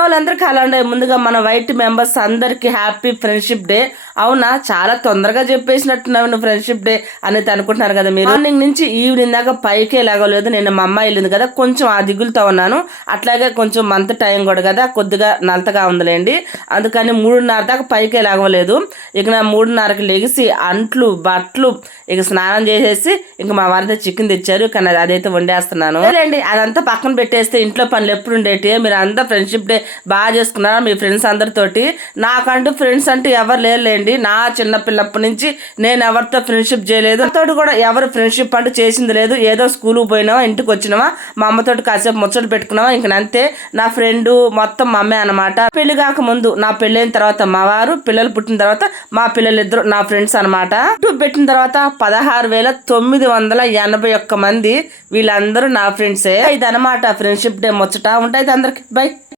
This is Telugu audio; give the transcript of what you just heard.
వాళ్ళందరికీ అలా ఉండే. ముందుగా మన వైట్ మెంబర్స్ అందరికి హ్యాపీ ఫ్రెండ్షిప్ డే. అవునా, చాలా తొందరగా చెప్పేసినట్టున్నావు నువ్వు ఫ్రెండ్షిప్ డే అనేది అనుకుంటున్నారు కదా మీరు. మార్నింగ్ నుంచి ఈవినింగ్ దాకా పైకే లాగలేదు. నేను మా అమ్మాయి వెళ్ళింది కదా, కొంచెం ఆ దిగులుతో ఉన్నాను. అట్లాగే కొంచెం మంత్ టైం కూడా కదా, కొద్దిగా నలతగా ఉందిలేండి. అందుకని 3:30 దాకా పైకే లాగలేదు. ఇక నా 3:30కి లెగిసి అంట్లు బట్టలు ఇక స్నానం చేసేసి ఇంక మా వారితో చికెన్ తెచ్చారు, కానీ అదైతే వండేస్తున్నాను లేండి. అదంతా పక్కన పెట్టేస్తే ఇంట్లో పనులు ఎప్పుడు ఉండేటి. మీరు అంతా ఫ్రెండ్షిప్ డే బాగా చేసుకున్నారా మీ ఫ్రెండ్స్ అందరితోటి? నాకంటూ ఫ్రెండ్స్ అంటూ ఎవరు లేరులేండి. నా చిన్నపిల్లప్పటి నుంచి నేను ఎవరితో ఫ్రెండ్షిప్ చేయలేదు. తోటి కూడా ఎవరు ఫ్రెండ్షిప్ అంటూ చేసింది లేదు. ఏదో స్కూల్కి పోయినావా, ఇంటికి వచ్చినావా, మా అమ్మతోటి కాసేపు ముచ్చట పెట్టుకున్నావా, ఇంక అంతే. నా ఫ్రెండ్ మొత్తం మా అమ్మే అనమాట. పెళ్లి కాక ముందు, నా పెళ్ళైన తర్వాత మా వారు, పిల్లలు పుట్టిన తర్వాత మా పిల్లలిద్దరు నా ఫ్రెండ్స్ అనమాట. యూట్యూబ్ పెట్టిన తర్వాత 16,981 మంది వీళ్ళందరూ నా ఫ్రెండ్సే. ఇదనమాట ఫ్రెండ్షిప్ డే ముచ్చట. ఉంటాయి అందరికి. బై.